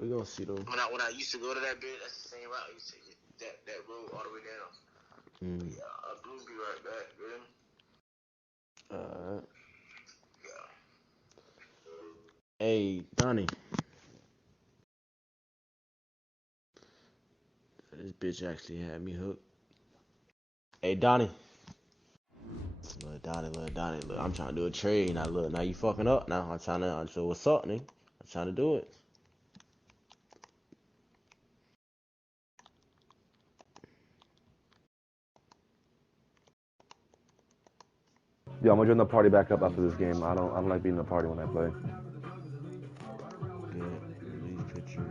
We gonna see though. When I used to go to that bit, that's the same route. I used to take that road all the way down. Yeah, I will be right back, man. Yeah. Hey, Donnie. This bitch actually had me hooked. Hey, Donnie. Look, Donnie, look. I'm trying to do a trade. Now, look, now you fucking up now. So what's up, nigga? I'm trying to do it. Yeah, I'm gonna join the party back up after this game. I don't like being in the party when I play. Good. Leave picture.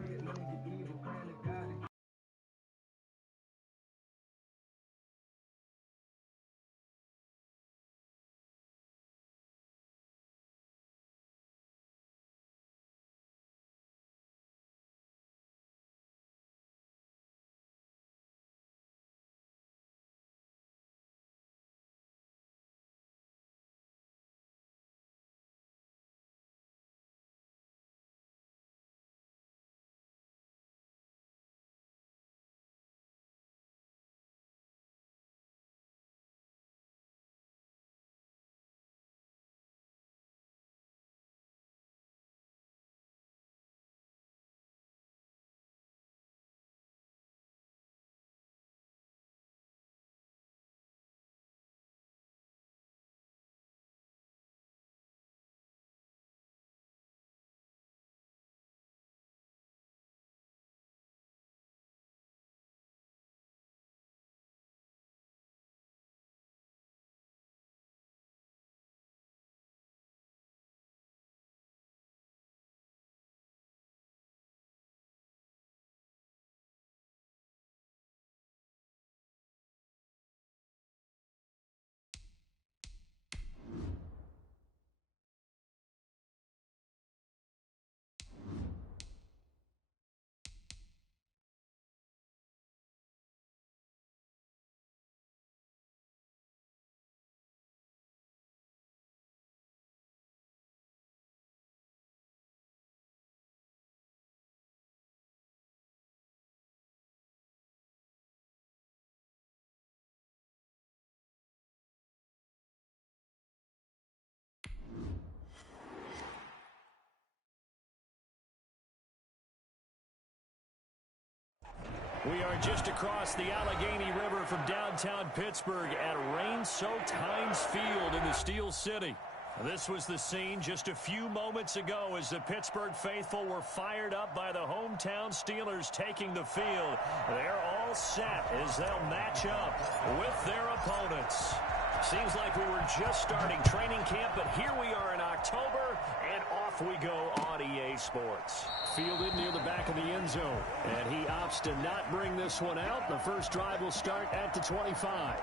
We are just across the Allegheny River from downtown Pittsburgh at rain-soaked Heinz Field in the Steel City. This was the scene just a few moments ago as the Pittsburgh faithful were fired up by the hometown Steelers taking the field. They're all set as they'll match up with their opponents. Seems like we were just starting training camp, but here we are in October, and off we go on EA Sports. Fielded near the back of the end zone, and he opts to not bring this one out. The first drive will start at the 25.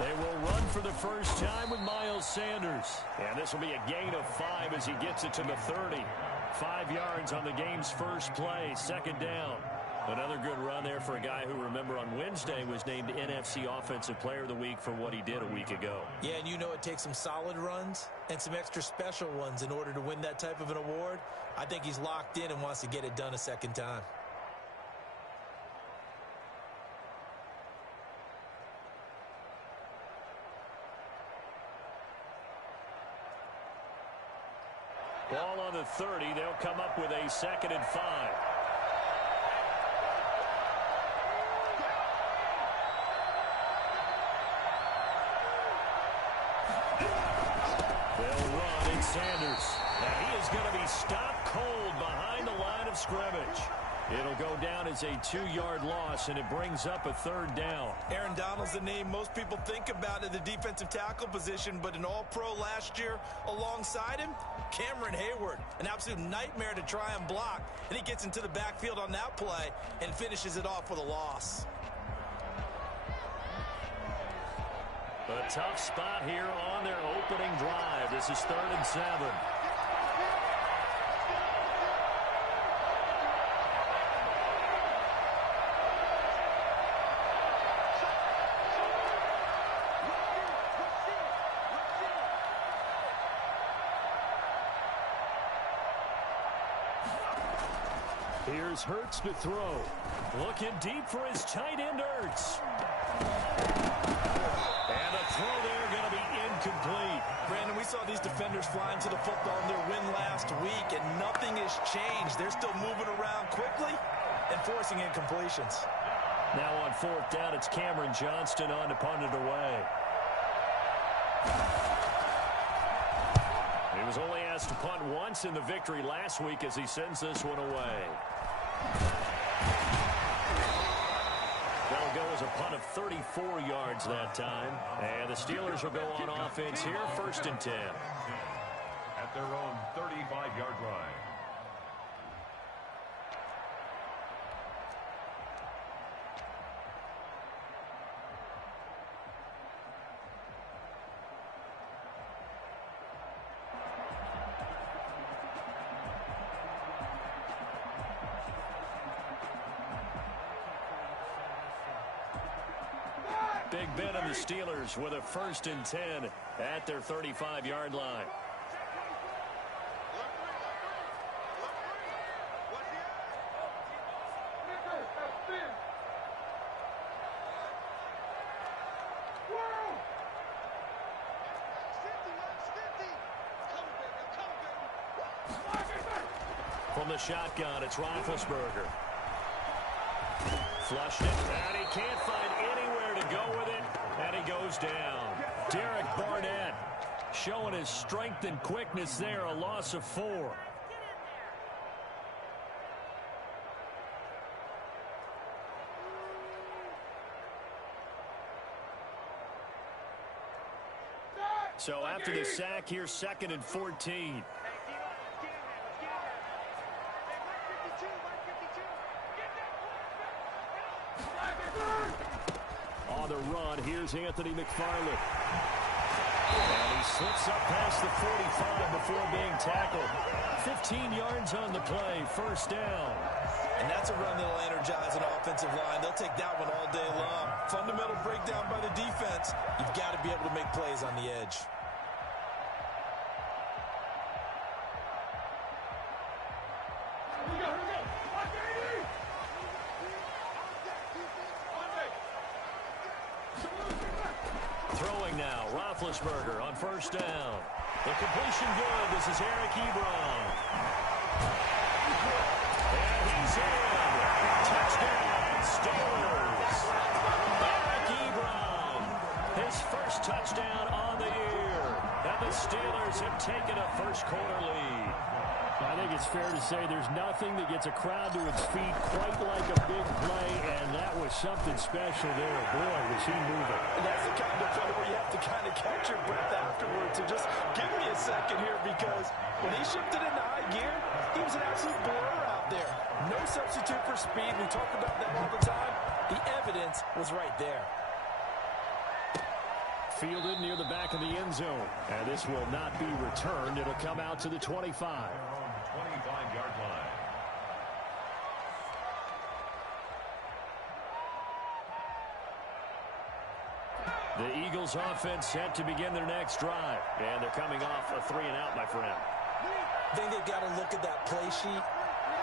They will run for the first time with Miles Sanders. And this will be a gain of 5 as he gets it to the 30. 5 yards on the game's first play, second down. Another good run there for a guy who, remember, on Wednesday was named NFC Offensive Player of the Week for what he did a week ago. Yeah, and you know it takes some solid runs and some extra special ones in order to win that type of an award. I think he's locked in and wants to get it done a second time. Ball on the 30. They'll come up with a 2nd and 5. They'll run in Sanders. Now he is going to be stopped cold behind the line of scrimmage. It'll go down as a 2-yard loss, and it brings up a 3rd down. Aaron Donald's the name most people think about at the defensive tackle position, but an all-pro last year alongside him, Cameron Hayward, an absolute nightmare to try and block. And he gets into the backfield on that play and finishes it off with a loss. A tough spot here on their opening drive. This is 3rd and 7. Here's Hurts to throw. Looking deep for his tight end, Hurts. And a throw there going to be incomplete. Brandon, we saw these defenders flying to the football in their win last week, and nothing has changed. They're still moving around quickly and forcing incompletions. Now on 4th down, it's Cameron Johnston on to punt it away. He was only asked to punt once in the victory last week as he sends this one away. That'll go as a punt of 34 yards that time. And the Steelers will go on offense here, 1st and 10. At their own 35-yard line. Big Ben and the Steelers with a 1st and 10 at their 35-yard line. From the shotgun, it's Roethlisberger. Flushed it, and he can't find anywhere to go with it, and he goes down. Derek Barnett showing his strength and quickness there, a loss of 4. So after the sack, here's 2nd and 14. On the run, here's Anthony McFarland. And he slips up past the 45 before being tackled. 15 yards on the play, 1st down. And that's a run that'll energize an offensive line. They'll take that one all day long. Fundamental breakdown by the defense. You've got to be able to make plays on the edge. Throwing now, Roethlisberger on 1st down. The completion good. This is Eric Ebron. And he's in. Touchdown, Steelers. Eric Ebron, his 1st touchdown on the year. And the Steelers have taken a 1st quarter lead. I think it's fair to say there's nothing that gets a crowd to its feet quite like a big play, and that was something special there. Boy, was he moving. And that's the kind of play where you have to kind of catch your breath afterwards and just give me a second here, because when he shifted into high gear, he was an absolute blur out there. No substitute for speed. We talk about that all the time. The evidence was right there. Fielded near the back of the end zone. And this will not be returned. It'll come out to the 25. 25-yard line. The Eagles offense set to begin their next drive. And they're coming off a 3-and-out, my friend. I think they've got to look at that play sheet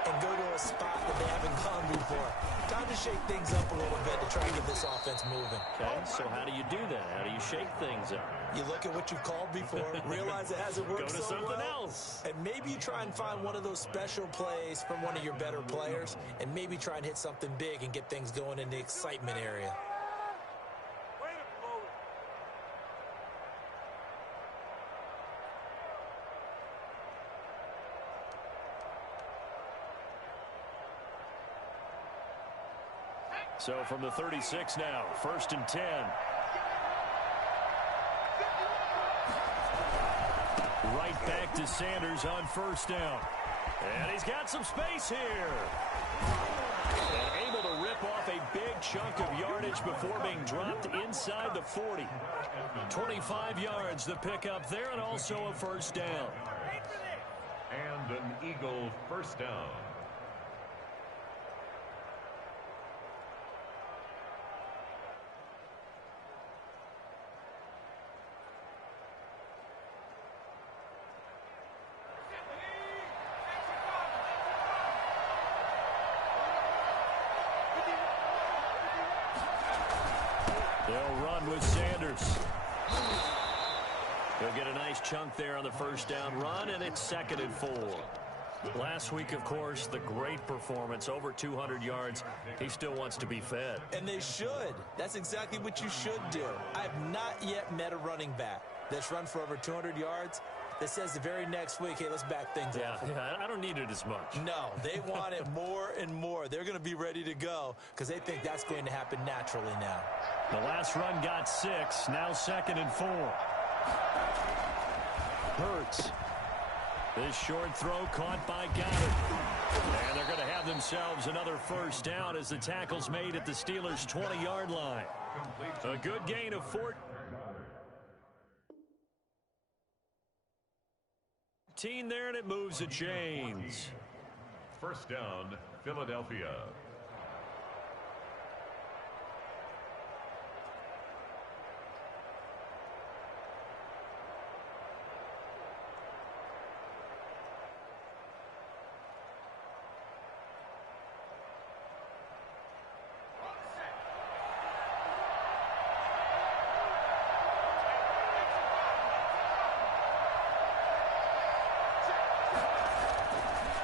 and go to a spot that they haven't gone before. Time to shake things up a little bit to try and get this offense moving. Okay, so how do you do that? How do you shake things up? You look at what you've called before, realize it hasn't worked Go to so something well, else. and maybe you try and find one of those special plays from one of your better players, and maybe try and hit something big and get things going in the excitement area. So from the 36 now, 1st and 10. Right back to Sanders on 1st down. And he's got some space here. And able to rip off a big chunk of yardage. yardage before being dropped inside the 40. 25 yards the pickup there, and also a first down. And an Eagle first down. They'll run with Sanders. He'll get a nice chunk there on the first down run, and it's 2nd and 4. Last week, of course, the great performance, over 200 yards. He still wants to be fed. And they should. That's exactly what you should do. I've not yet met a running back that's run for over 200 yards that says the very next week, hey, let's back things up. Yeah, I don't need it as much. No, they want it more and more. They're going to be ready to go because they think that's going to happen naturally now. The last run got 6, now 2nd and 4. Hurts. This short throw caught by Goddard. And they're going to have themselves another first down as the tackle's made at the Steelers' 20-yard line. A good gain of 14 there, and it moves the chains. First down, Philadelphia.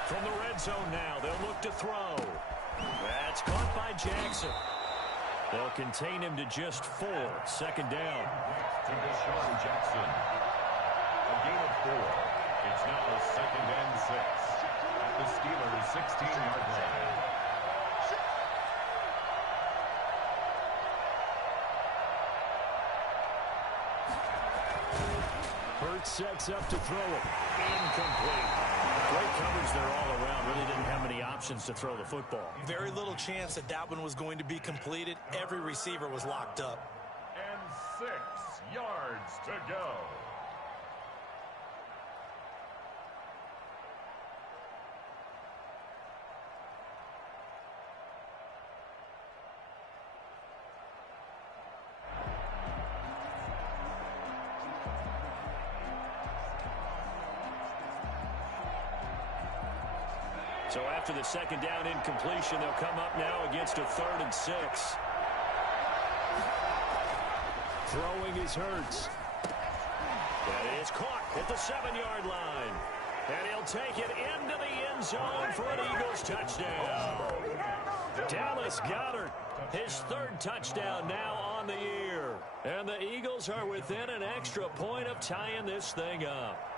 From the red zone now, they'll look to throw. That's caught by Jackson. They'll contain him to just 4. 2nd down. To Deshaun Jackson. A gain of 4. It's now 2nd and 6. At the Steelers' 16-yard line. Hurts sets up to throw it. Incomplete. Great coverage there all around. Really didn't have many options to throw the football. Very little chance that that one was going to be completed. Every receiver was locked up. And 6 yards to go. So after the 2nd down incompletion, they'll come up now against a 3rd and 6. Throwing is Hurts. That is caught at the 7-yard line. And he'll take it into the end zone for an Eagles touchdown. Dallas Goedert, his 3rd touchdown now on the year. And the Eagles are within an extra point of tying this thing up.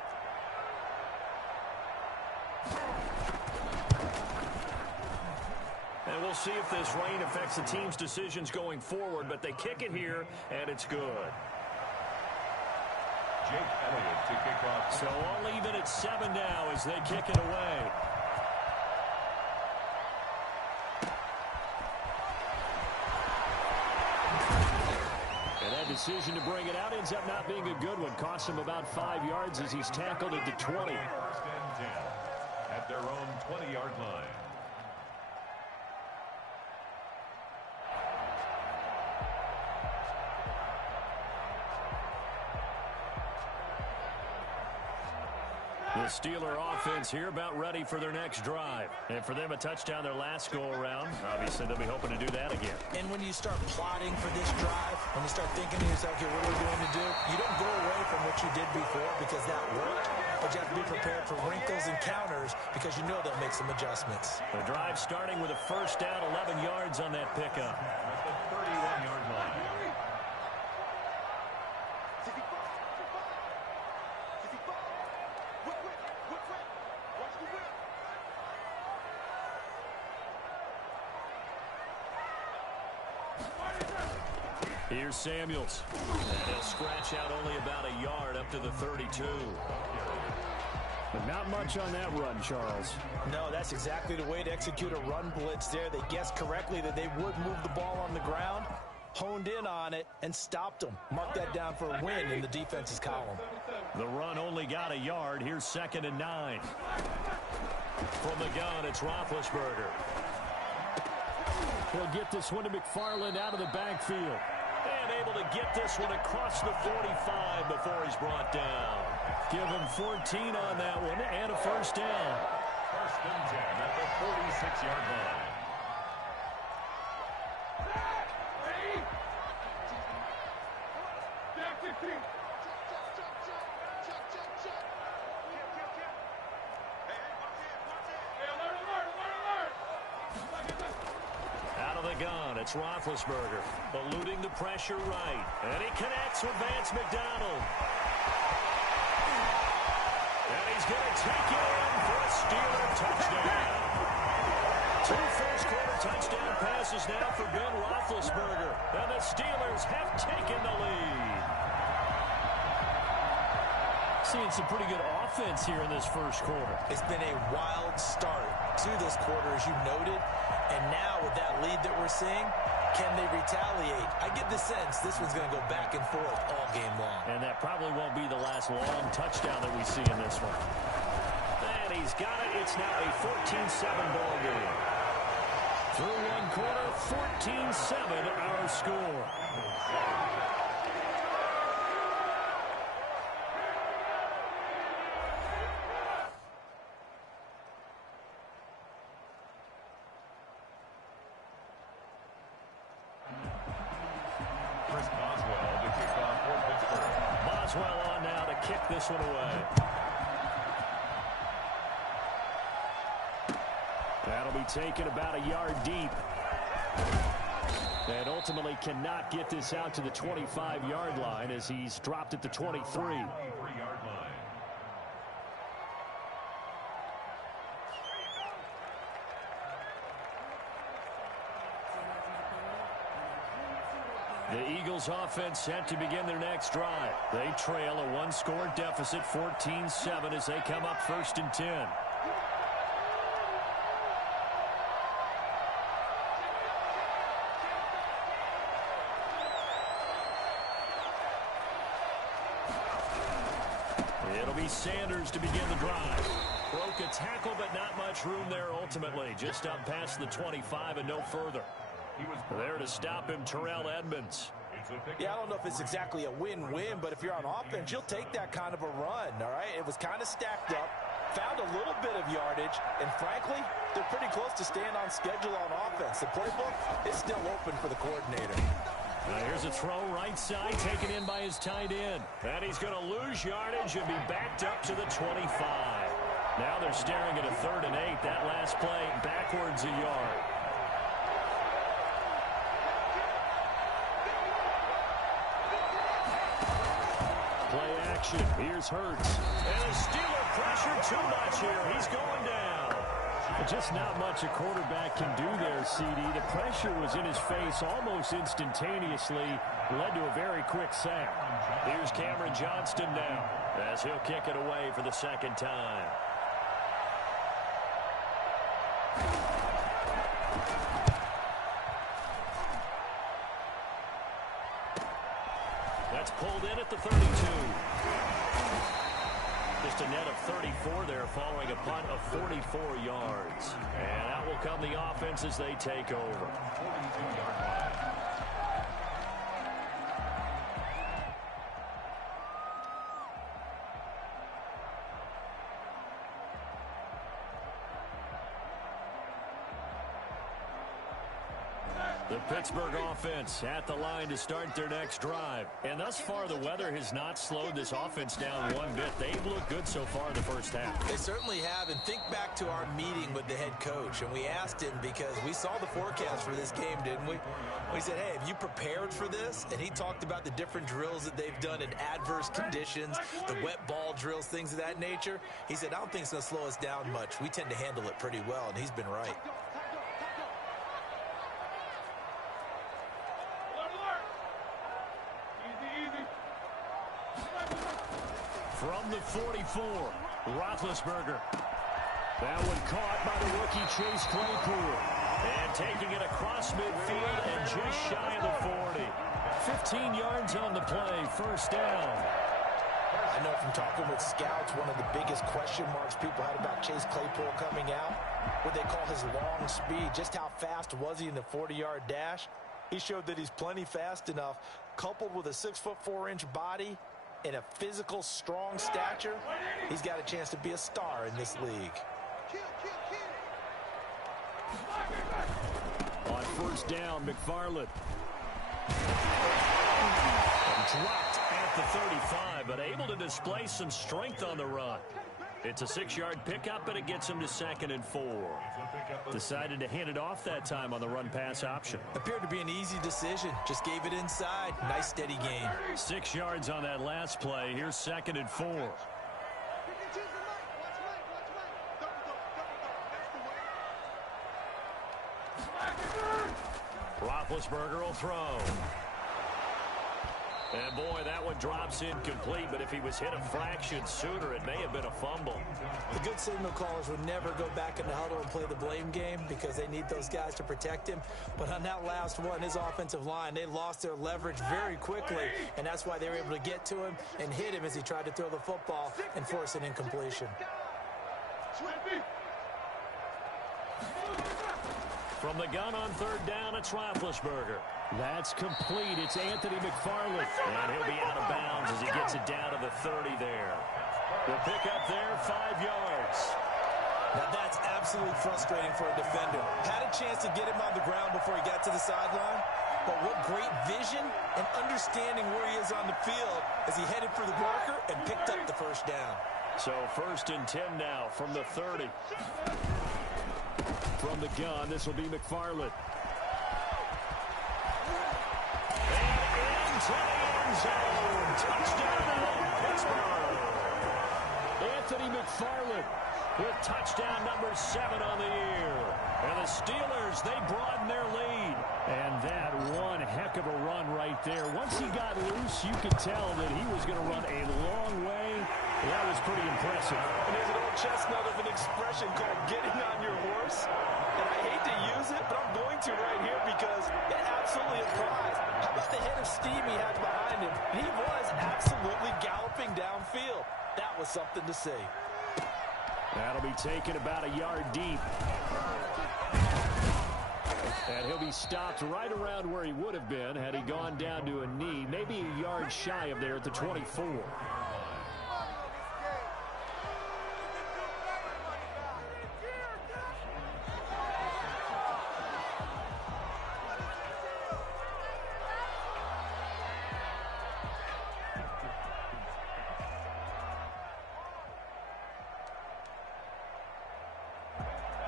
And we'll see if this rain affects the team's decisions going forward, but they kick it here, and it's good. Jake Elliott to kick off. So all even at 7 now as they kick it away. And that decision to bring it out ends up not being a good one. Costs him about 5 yards as he's tackled at the 20. First and 10 at their own 20-yard line. The Steeler offense here about ready for their next drive. And for them, a touchdown their last go-around. Obviously, they'll be hoping to do that again. And when you start plotting for this drive, when you start thinking to yourself, okay, what are we going to do? You don't go away from what you did before because that worked. But you have to be prepared for wrinkles and counters because you know they'll make some adjustments. The drive starting with a first down, 11 yards on that pickup. At the 31-yard line. Here's Samuels. And he'll scratch out only about a yard up to the 32. But not much on that run, Charles. No, that's exactly the way to execute a run blitz there. They guessed correctly that they would move the ball on the ground, honed in on it, and stopped them. Mark that down for a win in the defense's column. The run only got a yard. Here's 2nd and 9. From the gun, it's Roethlisberger. He'll get this one to McFarland out of the backfield. And able to get this one across the 45 before he's brought down. Give him 14 on that one and a first down. 1st and 10 at the 46-yard line. Out of the gun, it's Roethlisberger, eluding the pressure right. And he connects with Vance McDonald. And he's going to take it in for a Steeler touchdown. 2 first-quarter touchdown passes now for Ben Roethlisberger. And the Steelers have taken the lead. Seeing some pretty good offense here in this first quarter. It's been a wild start to this quarter, as you noted. And now with that lead that we're seeing, can they retaliate? I get the sense this one's going to go back and forth all game long. And that probably won't be the last long touchdown that we see in this one. And he's got it. It's now a 14-7 ball game. Through one quarter, 14-7 our score. Boswell on now to kick this one away. That'll be taken about a yard deep. And ultimately cannot get this out to the 25-yard line as he's dropped at the 23. The Eagles offense set to begin their next drive. They trail a one-score deficit, 14-7, as they come up 1st and 10. It'll be Sanders to begin the drive. Broke a tackle, but not much room there ultimately. Just up past the 25 and no further. There to stop him, Terrell Edmonds. Yeah, I don't know if it's exactly a win-win, but if you're on offense, you'll take that kind of a run, all right? It was kind of stacked up, found a little bit of yardage, and frankly, they're pretty close to staying on schedule on offense. The playbook is still open for the coordinator. Now here's a throw right side, taken in by his tight end. And he's going to lose yardage and be backed up to the 25. Now they're staring at a 3rd and 8. That last play backwards a yard. Play action. Here's Hurts. And the Steeler pressure too much here. He's going down. Just not much a quarterback can do there, CD. The pressure was in his face almost instantaneously. Led to a very quick sack. Here's Cameron Johnston now as he'll kick it away for the 2nd time. That's pulled in at the 32. Just a net of 34 there following a punt of 44 yards. And out will come the offense as they take over. The Pittsburgh offense at the line to start their next drive. And thus far, the weather has not slowed this offense down one bit. They've looked good so far in the first half. They certainly have. And think back to our meeting with the head coach. And we asked him because we saw the forecast for this game, didn't we? We said, hey, have you prepared for this? And he talked about the different drills that they've done in adverse conditions, the wet ball drills, things of that nature. He said, I don't think it's going to slow us down much. We tend to handle it pretty well, and he's been right. From the 44, Roethlisberger. That one caught by the rookie Chase Claypool. And taking it across midfield and just shy of the 40. 15 yards on the play, first down. I know from talking with scouts, one of the biggest question marks people had about Chase Claypool coming out, what they call his long speed. Just how fast was he in the 40-yard dash? He showed that he's plenty fast enough, coupled with a 6'4" body and a physical, strong stature. He's got a chance to be a star in this league. On first down, McFarland. Dropped at the 35, but able to display some strength on the run. It's a 6-yard pickup, and it gets him to 2nd and 4. Decided to hand it off that time on the run-pass option. Appeared to be an easy decision. Just gave it inside. Nice, steady game. 6 yards on that last play. Here's 2nd and 4. Roethlisberger will throw. And boy, that one drops incomplete, but if he was hit a fraction sooner, it may have been a fumble. The good signal callers would never go back in the huddle and play the blame game because they need those guys to protect him. But on that last one, his offensive line, they lost their leverage very quickly, and that's why they were able to get to him and hit him as he tried to throw the football and force an incompletion. From the gun on third down, it's Roethlisberger. That's complete. It's Anthony McFarland. And he'll be out of bounds as he gets it down to the 30 there. The pickup there, 5 yards. Now that's absolutely frustrating for a defender. Had a chance to get him on the ground before he got to the sideline. But what great vision and understanding where he is on the field as he headed for the marker and picked up the first down. So 1st and 10 now from the 30. From the gun, this will be McFarland. And into the end zone. Touchdown, Pittsburgh. Anthony McFarland with touchdown number 7 on the year. And the Steelers, they broaden their lead. And that one heck of a run right there. Once he got loose, you could tell that he was going to run a long way. That was pretty impressive. And there's an old chestnut of an expression called getting on your horse. And I hate to use it, but I'm going to right here because it absolutely applies. How about the head of steam he had behind him? He was absolutely galloping downfield. That was something to see. That'll be taken about a yard deep. And he'll be stopped right around where he would have been had he gone down to a knee, maybe a yard shy of there at the 24.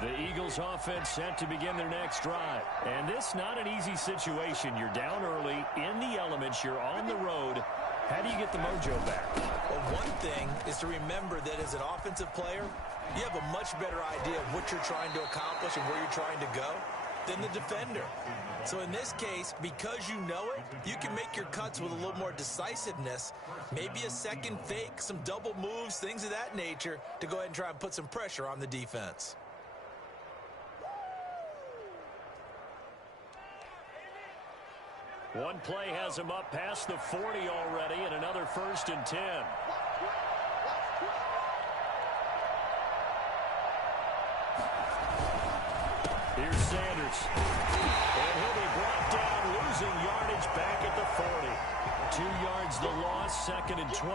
The Eagles offense set to begin their next drive. And this not an easy situation. You're down early, in the elements, you're on the road. How do you get the mojo back? Well, one thing is to remember that as an offensive player, you have a much better idea of what you're trying to accomplish and where you're trying to go than the defender. So in this case, because you know it, you can make your cuts with a little more decisiveness, maybe a second fake, some double moves, things of that nature, to go ahead and try and put some pressure on the defense. One play has him up past the 40 already, and another 1st and 10. Here's Sanders. And he'll be brought down, losing yardage back at the 40. 2 yards the loss, 2nd and 12.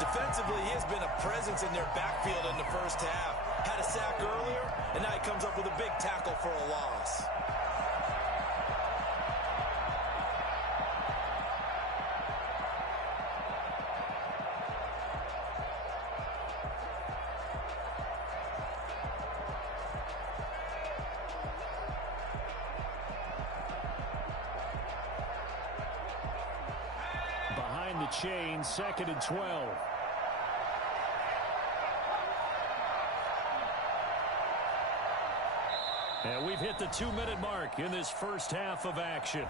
Defensively, he has been a presence in their backfield in the first half. Had a sack earlier, and now he comes up with a big tackle for a loss. Behind the chain, 2nd and 12. And we've hit the 2-minute mark in this first half of action.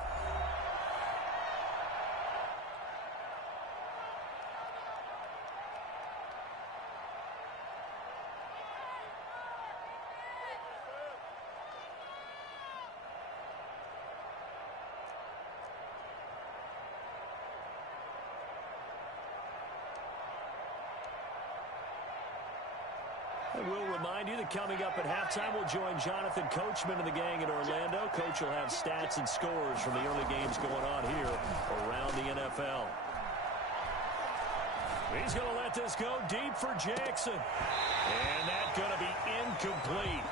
And we'll remind you that coming up at halftime, we'll join Jonathan Coachman and the gang in Orlando. Coach will have stats and scores from the early games going on here around the NFL. He's going to let this go deep for Jackson. And that's going to be incomplete.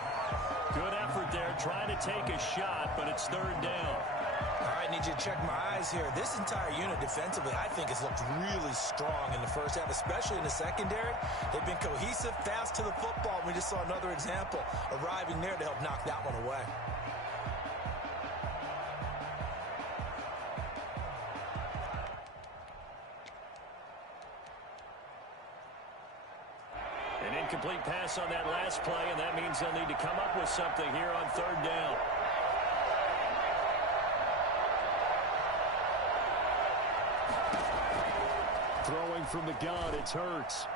Good effort there trying to take a shot, but it's third down. All right, need you to check my eyes here. This entire unit defensively, I think, has looked really strong in the first half, especially in the secondary. They've been cohesive, fast to the football. We just saw another example arriving there to help knock that one away. An incomplete pass on that last play, and that means they'll need to come up with something here on third down. Throwing from the gun, it's Hurts.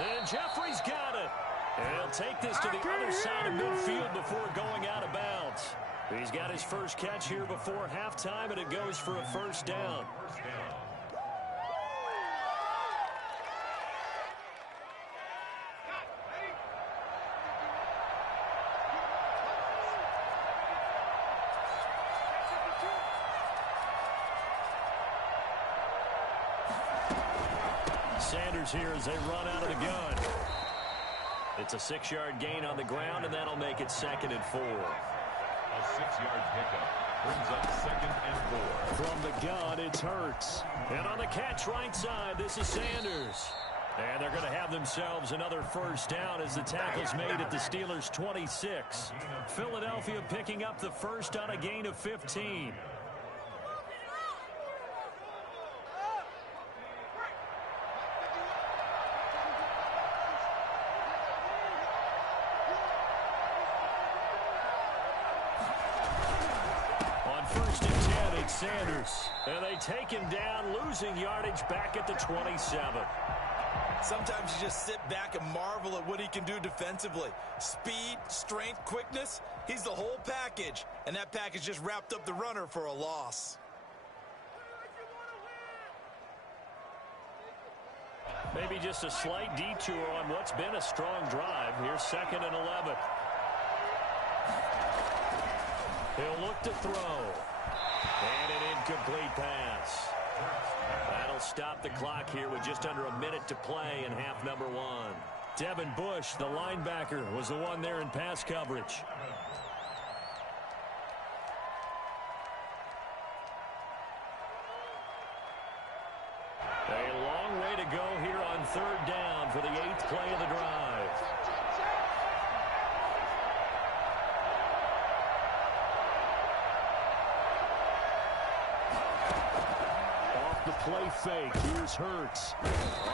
And Jeffrey's got it. And he'll take this to the other side of midfield before going out of bounds. He's got his first catch here before halftime, and it goes for a first down. Sanders here as they run out of the gun. It's a 6-yard gain on the ground, and that'll make it 2nd and 4. A 6-yard pickup brings up 2nd and 4. From the gun, it's Hurts. And on the catch right side, this is Sanders. And they're going to have themselves another first down as the tackle's made at the Steelers' 26. Philadelphia picking up the first on a gain of 15. Sanders, and they take him down, losing yardage back at the 27. Sometimes you just sit back and marvel at what he can do defensively. Speed, strength, quickness, he's the whole package, and that package just wrapped up the runner for a loss. Maybe just a slight detour on what's been a strong drive. Here's 2nd and 11. He'll look to throw. And an incomplete pass. That'll stop the clock here with just under a minute to play in half number 1. Devin Bush, the linebacker, was the one there in pass coverage. A long way to go here on third down for the 8th play of the drive. Play fake. Here's Hurts.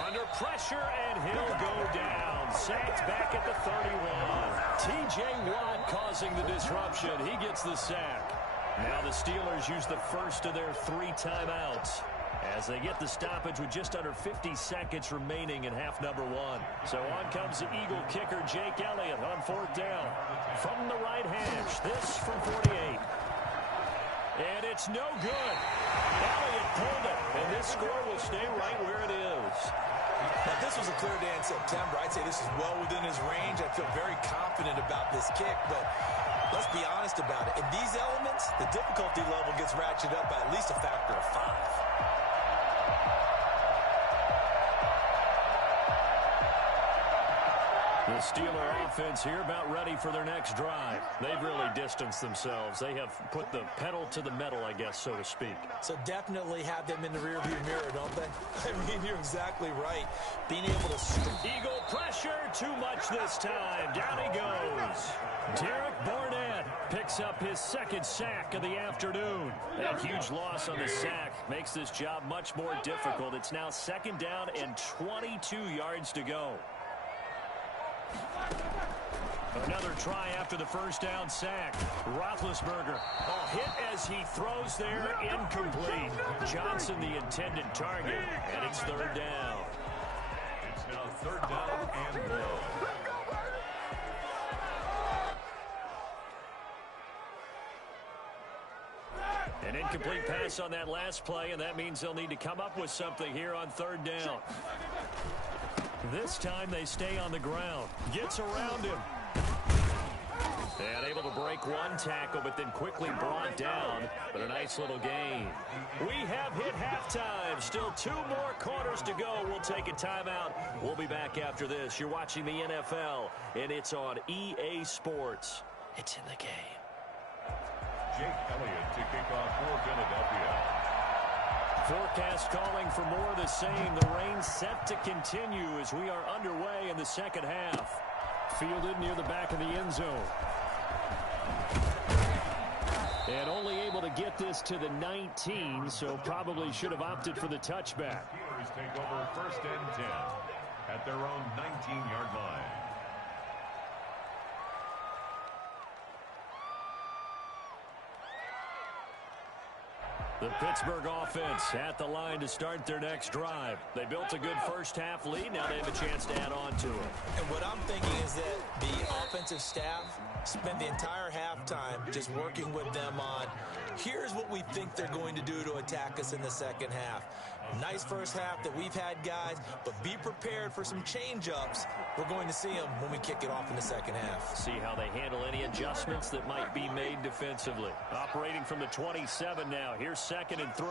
Under pressure, and he'll go down. Sacked back at the 31. T.J. Watt causing the disruption. He gets the sack. Now the Steelers use the first of their 3 timeouts as they get the stoppage with just under 50 seconds remaining in half number 1. So on comes the Eagle kicker, Jake Elliott, on 4th down. From the right hash, this from 48. And it's no good. Elliott pulled it, and this score will stay right where it is. Now, if this was a clear day in September, I'd say this is well within his range. I feel very confident about this kick, but let's be honest about it. In these elements, the difficulty level gets ratcheted up by at least a factor of 5. The Steeler offense here about ready for their next drive. They've really distanced themselves. They have put the pedal to the metal, I guess, so to speak. So definitely have them in the rearview mirror, don't they? I mean, you're exactly right. Being able to... Eagle pressure, too much this time. Down he goes. Derek Barnett picks up his 2nd sack of the afternoon. That huge loss on the sack makes this job much more difficult. It's now 2nd down and 22 yards to go. Another try after the first down sack. Roethlisberger, hit as he throws there, incomplete. Johnson the intended target, and it's 3rd down. It's now 3rd down and 1. An incomplete pass on that last play, and that means they'll need to come up with something here on 3rd down. This time they stay on the ground. Gets around him. And able to break one tackle, but then quickly brought down. But a nice little gain. We have hit halftime. Still 2 more quarters to go. We'll take a timeout. We'll be back after this. You're watching the NFL, and it's on EA Sports. It's in the game. Jake Elliott to kick off for Philadelphia. Forecast calling for more of the same. The rain set to continue as we are underway in the second half. Fielded near the back of the end zone. And only able to get this to the 19, so probably should have opted for the touchback. Steelers take over 1st and 10 at their own 19-yard line. The Pittsburgh offense at the line to start their next drive. They built a good first-half lead. Now they have a chance to add on to it. And what I'm thinking is that the offensive staff spent the entire halftime just working with them on, here's what we think they're going to do to attack us in the second half. Nice first half that we've had, guys, but be prepared for some change-ups. We're going to see them when we kick it off in the second half. See how they handle any adjustments that might be made defensively. Operating from the 27 now. Here's 2nd and 3.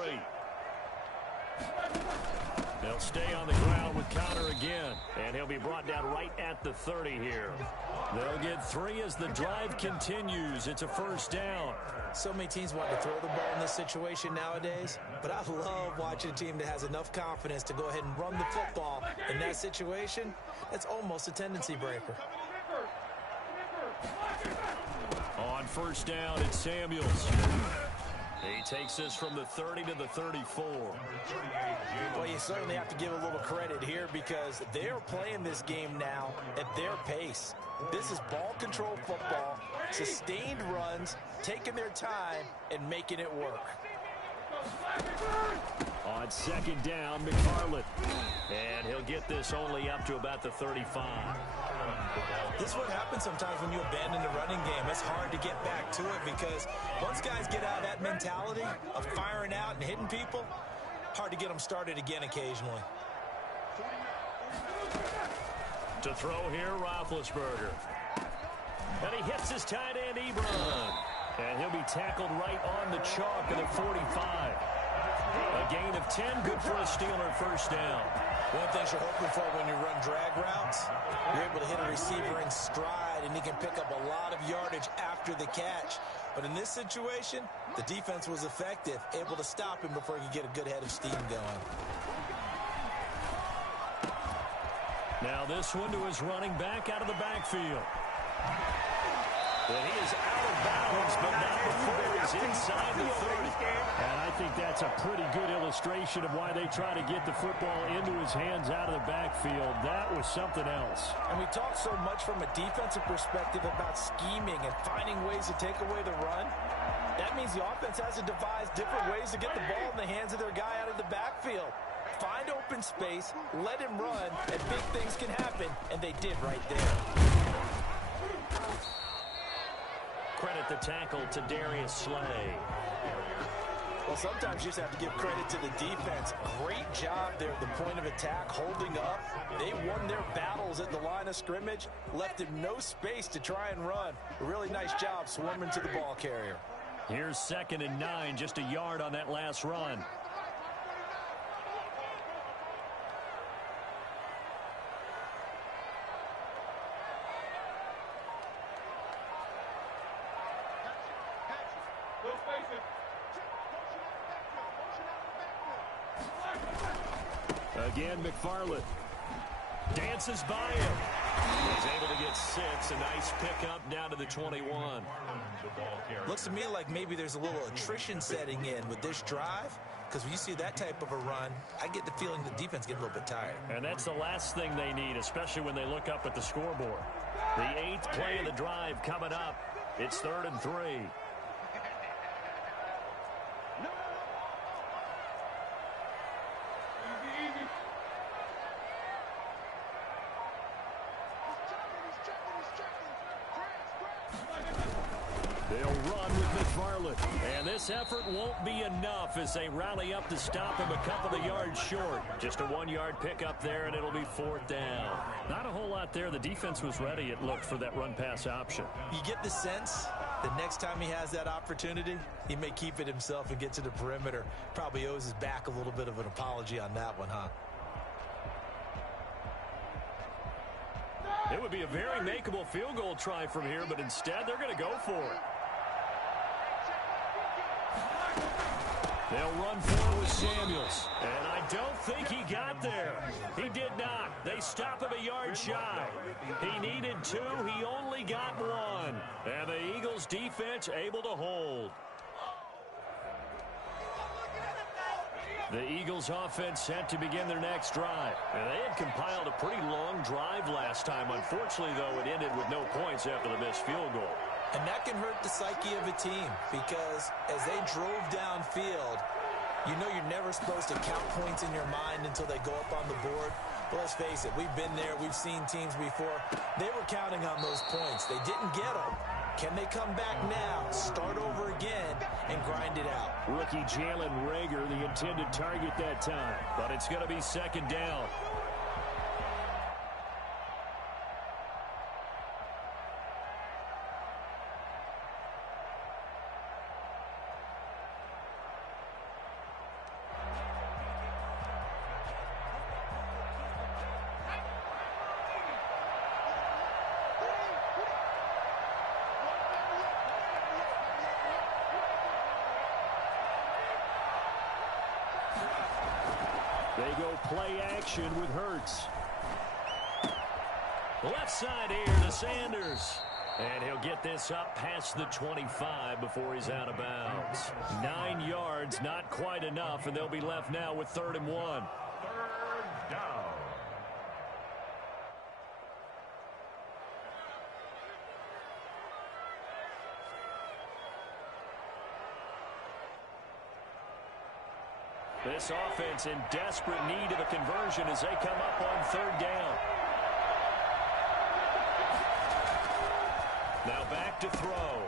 They'll stay on the ground with Connor again, and he'll be brought down right at the 30 here. They'll get 3 as the drive continues. It's a first down. So many teams want to throw the ball in this situation nowadays, but I love watching a team that has enough confidence to go ahead and run the football in that situation. That's almost a tendency breaker. On first down, it's Samuels. He takes this from the 30 to the 34. Well, you certainly have to give a little credit here because they're playing this game now at their pace. This is ball control football, sustained runs, taking their time, and making it work. On 2nd down, McFarland. And he'll get this only up to about the 35. This is what happens sometimes when you abandon the running game. It's hard to get back to it because once guys get out of that mentality of firing out and hitting people, hard to get them started again occasionally. To throw here, Roethlisberger. And he hits his tight end, Ebron. And he'll be tackled right on the chalk at the 45. A gain of 10, good for a Steeler first down. One thing you're hoping for when you run drag routes, you're able to hit a receiver in stride, and he can pick up a lot of yardage after the catch. But in this situation, the defense was effective, able to stop him before he could get a good head of steam going. Now this one to his running back out of the backfield. But he is out of bounds, but not before he's inside the 30. And I think that's a pretty good illustration of why they try to get the football into his hands out of the backfield. That was something else. And we talk so much from a defensive perspective about scheming and finding ways to take away the run. That means the offense has to devise different ways to get the ball in the hands of their guy out of the backfield. Find open space, let him run, and big things can happen, and they did right there. Credit the tackle to Darius Slay. Well, sometimes you just have to give credit to the defense. Great job there at the point of attack, holding up. They won their battles at the line of scrimmage, left him no space to try and run. A really nice job swarming to the ball carrier. Here's 2nd and 9, just a yard on that last run. Again, McFarland dances by him. He's able to get 6. A nice pickup down to the 21. Looks to me like maybe there's a little attrition setting in with this drive, because when you see that type of a run, I get the feeling the defense gets a little bit tired. And that's the last thing they need, especially when they look up at the scoreboard. The 8th play of the drive coming up. It's 3rd and 3. They'll run with McFarland. And this effort won't be enough as they rally up to stop him a couple of yards short. Just a 1-yard pickup there, and it'll be 4th down. Not a whole lot there. The defense was ready, it looked, for that run-pass option. You get the sense that next time he has that opportunity, he may keep it himself and get to the perimeter. Probably owes his back a little bit of an apology on that one, huh? It would be a very makeable field goal try from here, but instead they're going to go for it. They'll run for it with Samuels. And I don't think he got there. He did not. They stop him a yard shy. He needed 2. He only got 1. And the Eagles defense able to hold. The Eagles offense set to begin their next drive. And they had compiled a pretty long drive last time. Unfortunately, though, it ended with no points after the missed field goal. And that can hurt the psyche of a team because as they drove downfield, you know you're never supposed to count points in your mind until they go up on the board. But let's face it, we've been there. We've seen teams before. They were counting on those points. They didn't get them. Can they come back now, start over again, and grind it out? Rookie Jalen Reagor, the intended target that time. But it's going to be 2nd down. They go play action with Hurts. Left side here to Sanders. And he'll get this up past the 25 before he's out of bounds. 9 yards, not quite enough, and they'll be left now with 3rd and 1. 3rd down. This offense in desperate need of a conversion as they come up on 3rd down. Now back to throw.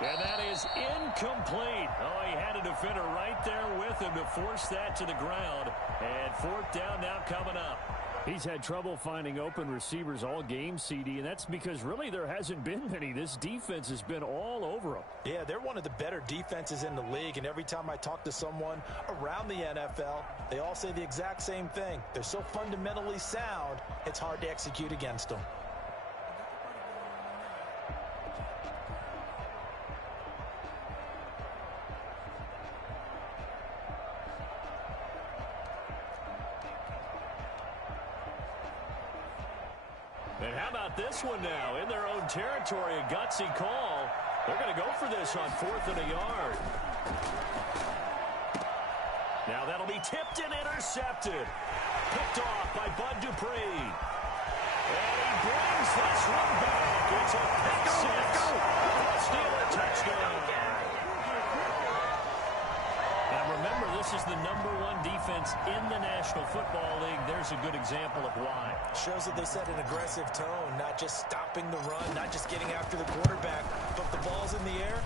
And that is incomplete. Oh, he had a defender right there with him to force that to the ground. And 4th down now coming up. He's had trouble finding open receivers all game, CD, and that's because really there hasn't been many. This defense has been all over them. Yeah, they're one of the better defenses in the league, and every time I talk to someone around the NFL, they all say the exact same thing. They're so fundamentally sound, it's hard to execute against them. And how about this one now? In their own territory, a gutsy call. They're going to go for this on 4th and a yard. Now that'll be tipped and intercepted. Picked off by Bud Dupree. And he brings this one back. It's a pick six. Steeler touchdown. Now remember, this is the #1 defense in the National Football League. There's a good example of why. Shows that they set an aggressive tone, not just stopping the run, not just getting after the quarterback, but the ball's in the air.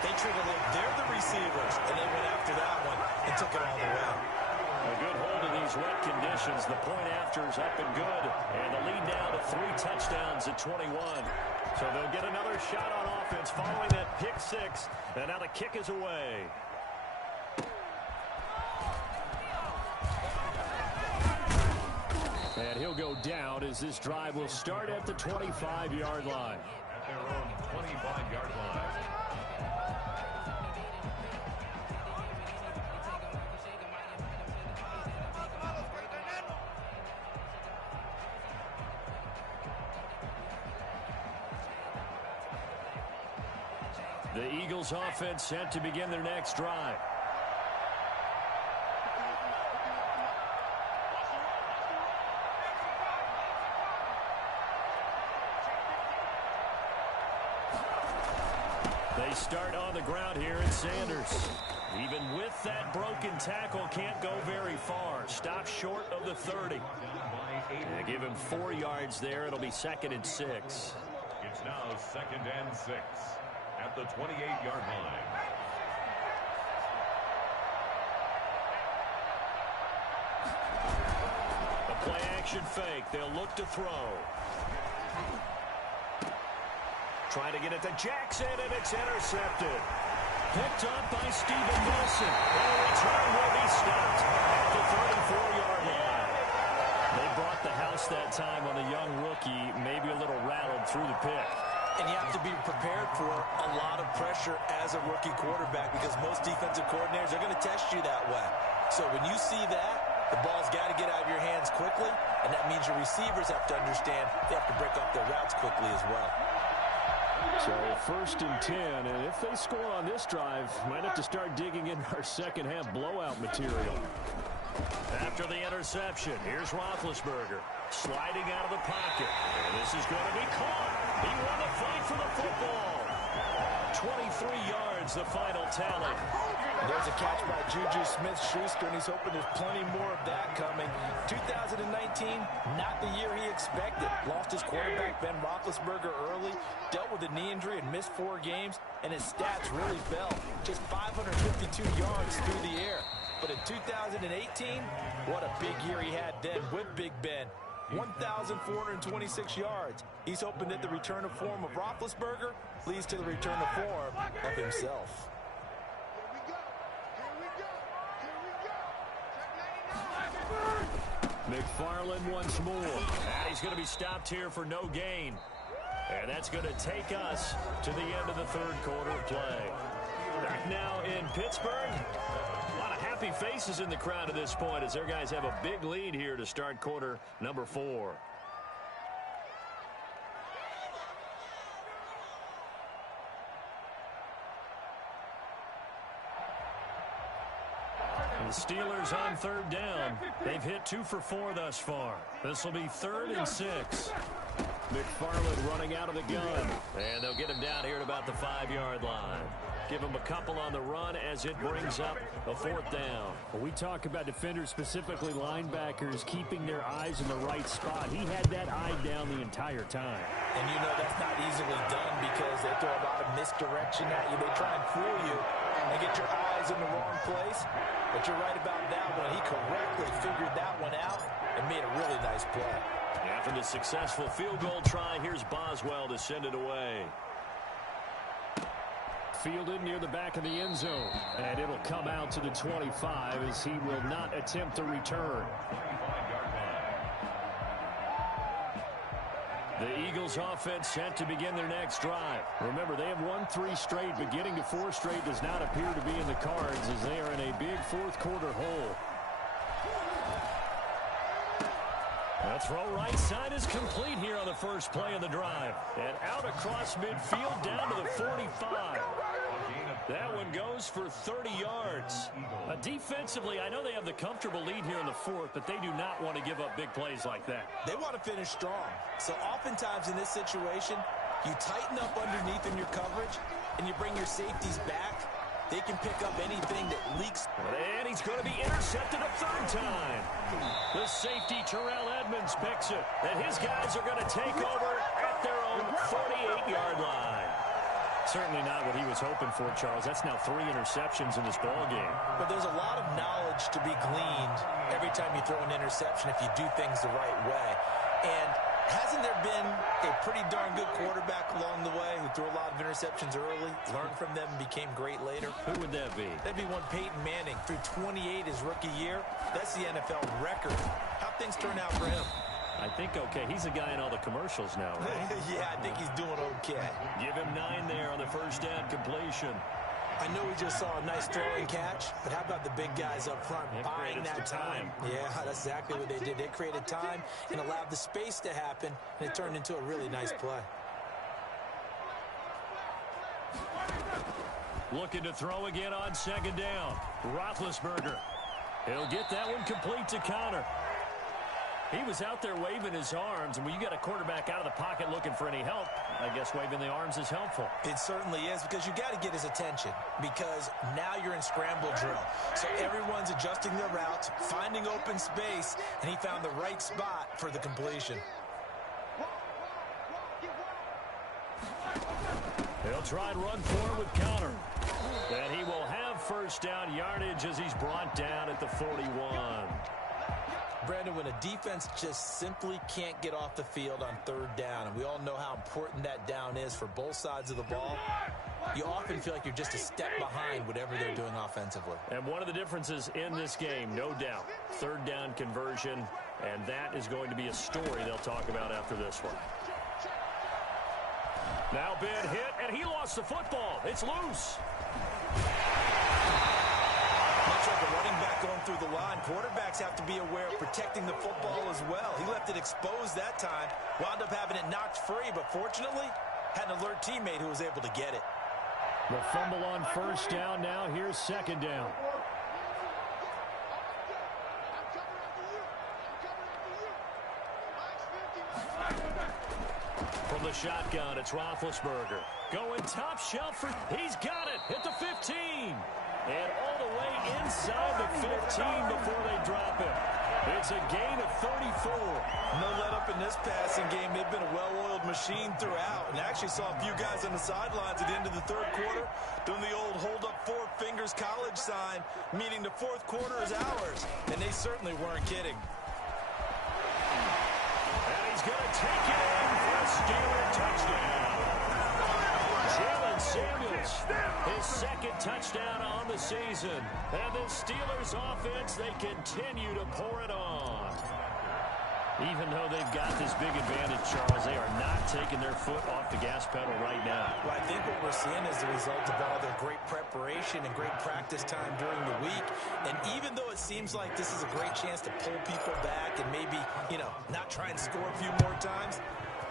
They treat it like they're the receivers, and they went after that one and took it all the way. A good hold in these wet conditions. The point after is up and good, and the lead now to 3 touchdowns at 21. So they'll get another shot on offense following that pick six, and now the kick is away. And he'll go down as this drive will start at the 25-yard line. At their own 25-yard line. The Eagles offense set to begin their next drive. They start on the ground here at Sanders. Even with that broken tackle, can't go very far. Stop short of the 30. And give him 4 yards there. It'll be 2nd and 6. It's now 2nd and 6. at the 28-yard line. A play-action fake. They'll look to throw. Trying to get it to Jackson, and it's intercepted. Picked up by Steven Wilson. And the return will be stopped at the 34-yard line. They brought the house that time on the young rookie, maybe a little rattled through the pick. And you have to be prepared for a lot of pressure as a rookie quarterback because most defensive coordinators are going to test you that way. So when you see that, the ball's got to get out of your hands quickly, and that means your receivers have to understand they have to break up their routes quickly as well. So 1st and 10, and if they score on this drive, might have to start digging in our second-half blowout material. After the interception, here's Roethlisberger sliding out of the pocket. And this is going to be caught. He won the fight for the football. 23 yards, the final tally. There's a catch by Juju Smith-Schuster, and he's hoping there's plenty more of that coming. 2019, not the year he expected. Lost his quarterback, Ben Roethlisberger, early. Dealt with a knee injury and missed 4 games, and his stats really fell. Just 552 yards through the air. But in 2018, what a big year he had then with Big Ben. 1,426 yards. He's hoping that the return of form of Roethlisberger leads to the return of form of himself. McFarland once more. And he's going to be stopped here for no gain. And that's going to take us to the end of the 3rd quarter of play. Back now in Pittsburgh. A lot of happy faces in the crowd at this point as their guys have a big lead here to start quarter number 4. The Steelers on 3rd down. They've hit 2 for 4 thus far. This will be 3rd and 6. McFarland running out of the gun. And they'll get him down here at about the 5-yard line. Give him a couple on the run as it brings up a 4th down. Well, we talk about defenders, specifically linebackers, keeping their eyes in the right spot. He had that eye down the entire time. And you know that's not easily done because they throw a lot of misdirection at you. They try and fool you and get your eyes in the wrong place. But you're right about that one. He correctly figured that one out and made a really nice play. After the successful field goal try, here's Boswell to send it away. Fielded near the back of the end zone. And it'll come out to the 25 as he will not attempt a return. The Eagles offense set to begin their next drive. Remember, they have won 3 straight, but getting to 4 straight does not appear to be in the cards as they are in a big 4th quarter hole. The throw right side is complete here on the first play of the drive. And out across midfield down to the 45. That one goes for 30 yards. Defensively, I know they have the comfortable lead here in the 4th, but they do not want to give up big plays like that. They want to finish strong. So oftentimes in this situation, you tighten up underneath in your coverage, and you bring your safeties back. They can pick up anything that leaks. And he's going to be intercepted a 3rd time. The safety, Terrell Edmonds, picks it. And his guys are going to take over at their own 48-yard line. Certainly not what he was hoping for, Charles. That's now 3 interceptions in this ballgame. But there's a lot of knowledge to be gleaned every time you throw an interception if you do things the right way. And hasn't there been a pretty darn good quarterback along the way who threw a lot of interceptions early, learned from them, and became great later? Who would that be? That'd be one Peyton Manning. Threw 28 his rookie year. That's the NFL record. How'd things turn out for him? I think okay. He's a guy in all the commercials now, right? Yeah, I think he's doing okay. Give him 9 there on the first down completion. I know we just saw a nice throw and catch, but how about the big guys up front buying that time? Yeah, that's exactly what they did. They created time and allowed the space to happen, and it turned into a really nice play. Looking to throw again on 2nd down. Roethlisberger. He'll get that one complete to Connor. He was out there waving his arms, and when you got a quarterback out of the pocket looking for any help, I guess waving the arms is helpful. It certainly is, because you got to get his attention, because now you're in scramble drill. So everyone's adjusting their routes, finding open space, and he found the right spot for the completion. They'll try and run for it with counter. And he will have first down yardage as he's brought down at the 41. Brandon, when a defense just simply can't get off the field on third down, and we all know how important that down is for both sides of the ball, you often feel like you're just a step behind whatever they're doing offensively. And one of the differences in this game, no doubt, third down conversion, and that is going to be a story they'll talk about after this one. Now bad hit, and he lost the football. It's loose. Much like a running back going through the line, quarterbacks have to be aware of protecting the football as well. He left it exposed that time, wound up having it knocked free, but fortunately, had an alert teammate who was able to get it. The fumble on first down. Now here's second down. From the shotgun, it's Roethlisberger. Going top shelf for... He's got it at the 15. And all the way inside the 15 before they drop it. It's a gain of 34. No let up in this passing game. They've been a well-oiled machine throughout. And actually saw a few guys on the sidelines at the end of the third quarter doing the old hold up four fingers college sign, meaning the fourth quarter is ours. And they certainly weren't kidding. And he's going to take it in for a Steeler touchdown. Jalen Samuels, his second touchdown on the season. And the Steelers offense, they continue to pour it on. Even though they've got this big advantage, Charles, they are not taking their foot off the gas pedal right now. Well, I think what we're seeing is the result of all their great preparation and great practice time during the week. And even though it seems like this is a great chance to pull people back and maybe, not try and score a few more times,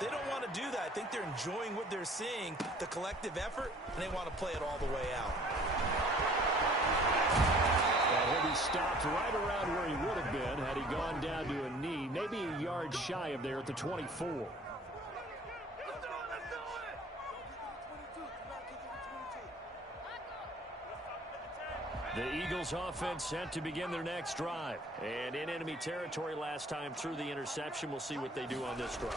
they don't want to do that. I think they're enjoying what they're seeing, the collective effort, and they want to play it all the way out. He'll be stopped right around where he would have been had he gone down to a knee, maybe a yard shy of there at the 24. The Eagles offense set to begin their next drive. And in enemy territory last time through the interception. We'll see what they do on this drive.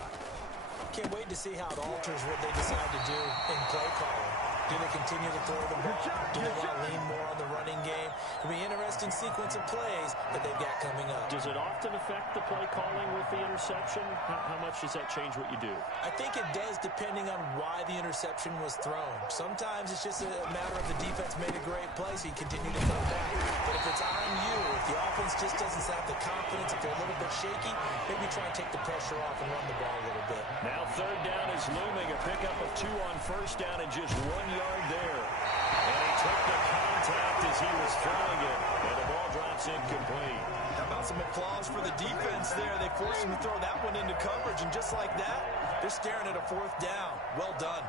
Can't wait to see how it alters what they decide to do in play calling. Do they continue to throw the ball? Do they want to lean more on the running game? It'll be an interesting sequence of plays that they've got coming up. Does it often affect the play calling with the interception? How much does that change what you do? I think it does depending on why the interception was thrown. Sometimes it's just a matter of the defense made a great play, so you continue to come back. But if it's on you, if the offense just doesn't have the confidence, if they're a little bit shaky, maybe try and take the pressure off and run the ball a little bit. Now third down is looming. A pickup of 2 on first down and just 1 yard there. And he took the contact as he was throwing it. And the ball drops incomplete. How about some applause for the defense there? They forced him to throw that one into coverage, and just like that, they're staring at a fourth down. Well done.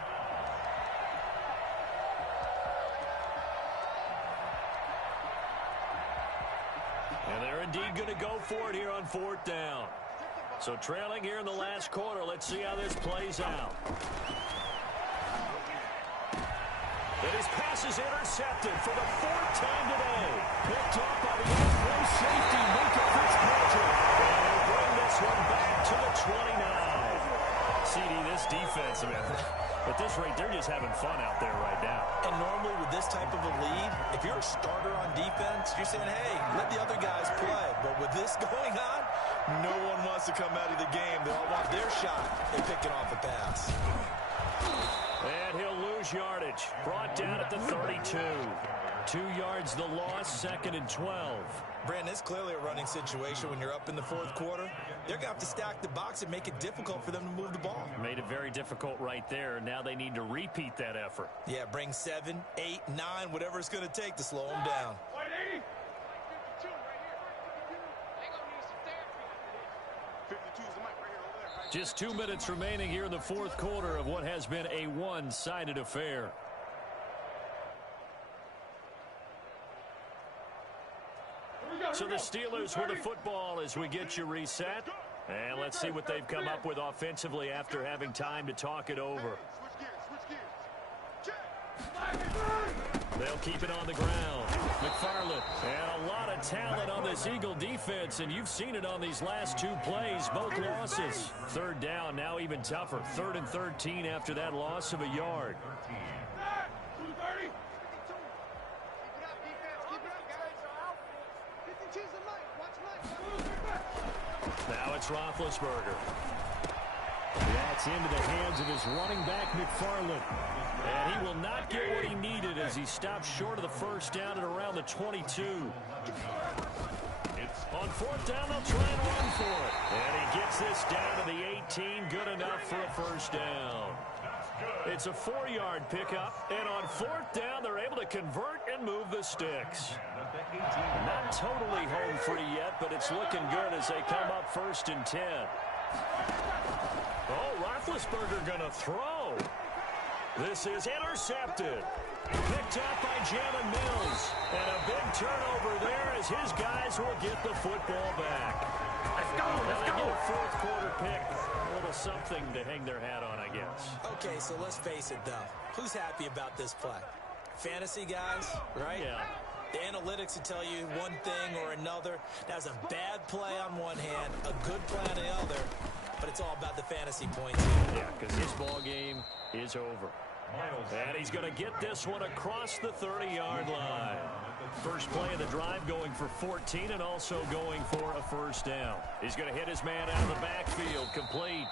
And they're indeed going to go for it here on fourth down. So trailing here in the last quarter. Let's see how this plays out. And his pass is intercepted for the 4th time today. Picked off by the all-pro safety, Minka Fitzpatrick. And he'll bring this one back to the 29. CD, this defense, man, at this rate, they're just having fun out there right now. And normally with this type of a lead, if you're a starter on defense, you're saying, hey, let the other guys play. But with this going on, no one wants to come out of the game. They all want their shot at picking off a pass. And he'll lose yardage. Brought down at the 32. 2 yards the loss, 2nd and 12. Brandon, it's clearly a running situation when you're up in the fourth quarter. They're going to have to stack the box and make it difficult for them to move the ball. Made it very difficult right there. Now they need to repeat that effort. Yeah, bring 7, 8, 9, whatever it's going to take to slow them down. Just 2 minutes remaining here in the fourth quarter of what has been a one-sided affair. So the Steelers with the football as we get you reset. And let's see what they've come up with offensively after having time to talk it over. They'll keep it on the ground. McFarland, and a lot of talent on this Eagle defense, and you've seen it on these last 2 plays, both losses. Third down, now even tougher. 3rd and 13 after that loss of a yard. Now it's Roethlisberger. That's into the hands of his running back, McFarland. And he will not get what he needed as he stops short of the first down at around the 22. On fourth down, they'll try and run for it. And he gets this down to the 18. Good enough for a first down. It's a 4-yard pickup. And on fourth down, they're able to convert and move the sticks. Not totally home free yet, but it's looking good as they come up 1st and 10. Oh, Roethlisberger going to throw. This is intercepted. Picked up by Jalen Mills. And a big turnover there as his guys will get the football back. Let's go, let's go. Get a fourth quarter pick. A little something to hang their hat on, I guess. Okay, so let's face it, though. Who's happy about this play? Fantasy guys, right? Yeah. The analytics will tell you one thing or another. That was a bad play on one hand, a good play on the other. But it's all about the fantasy points here. Yeah, because this ball game is over. And he's going to get this one across the 30-yard line. First play of the drive going for 14 and also going for a first down. He's going to hit his man out of the backfield, complete.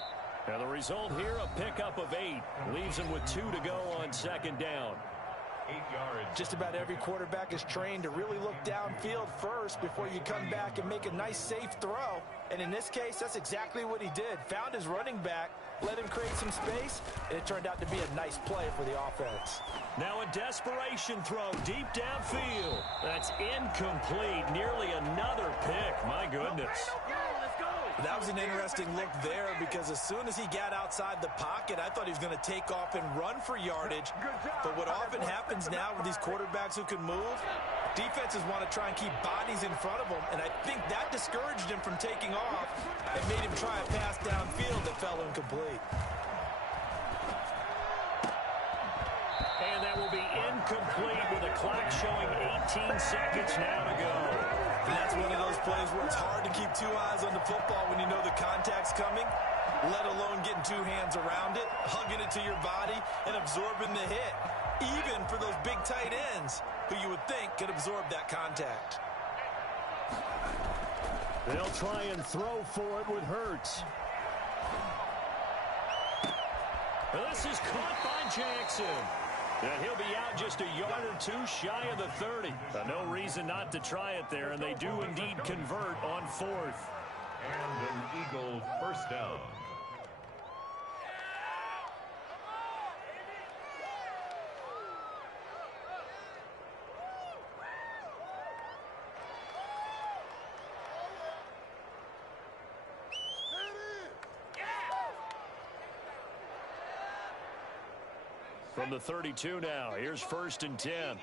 And the result here, a pickup of 8. Leaves him with 2 to go on 2nd down. 8 yards. Just about every quarterback is trained to really look downfield first before you come back and make a nice, safe throw. And in this case, that's exactly what he did. Found his running back, let him create some space, and it turned out to be a nice play for the offense. Now a desperation throw deep downfield. That's incomplete. Nearly another pick. My goodness. That was an interesting look there because as soon as he got outside the pocket, I thought he was going to take off and run for yardage. But what often happens now with these quarterbacks who can move, defenses want to try and keep bodies in front of them, and I think that discouraged him from taking off and made him try a pass downfield that fell incomplete. And that will be incomplete with the clock showing 18 seconds now to go. And that's one of those plays where it's hard to keep 2 eyes on the football when you know the contact's coming, let alone getting 2 hands around it, hugging it to your body, and absorbing the hit, even for those big tight ends who you would think could absorb that contact. They'll try and throw for it with Hurts. This is caught by Jackson. And he'll be out just a yard or 2 shy of the 30. No reason not to try it there, and they do indeed convert on 4th. And an Eagle first down. From the 32 now, here's 1st and 10.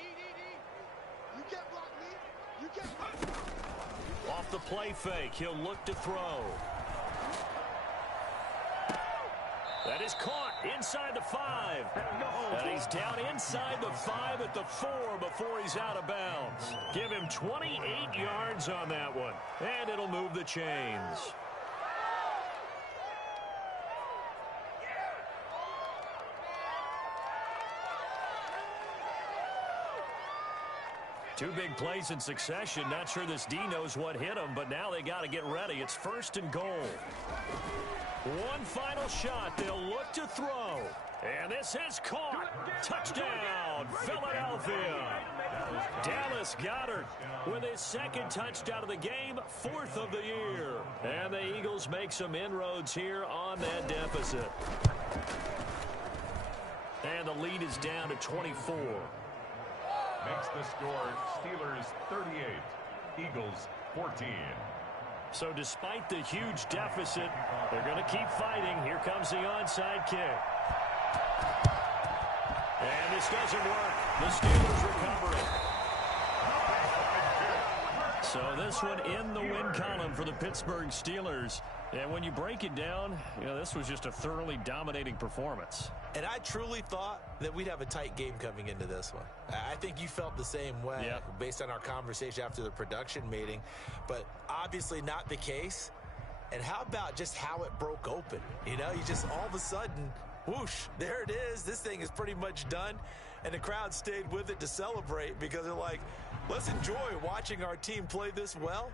Off the play fake, he'll look to throw. That is caught inside the 5. And he's down inside the 5 at the 4 before he's out of bounds. Give him 28 yards on that one, and it'll move the chains. Two big plays in succession. Not sure this D knows what hit him, but now they got to get ready. It's 1st and goal. One final shot. They'll look to throw. And this is caught. Touchdown, Philadelphia. Dallas Goedert with his 2nd touchdown of the game, 4th of the year. And the Eagles make some inroads here on that deficit. And the lead is down to 24. Makes the score Steelers 38, Eagles 14. So despite the huge deficit, they're going to keep fighting. Here comes the onside kick. And this doesn't work. The Steelers recover it. So this one in the win column for the Pittsburgh Steelers. And when you break it down, this was just a thoroughly dominating performance. And I truly thought that we'd have a tight game coming into this one. I think you felt the same way based on our conversation after the production meeting, but obviously not the case. And how about just how it broke open? You just all of a sudden, whoosh, there it is. This thing is pretty much done. And the crowd stayed with it to celebrate because they're like, let's enjoy watching our team play this well.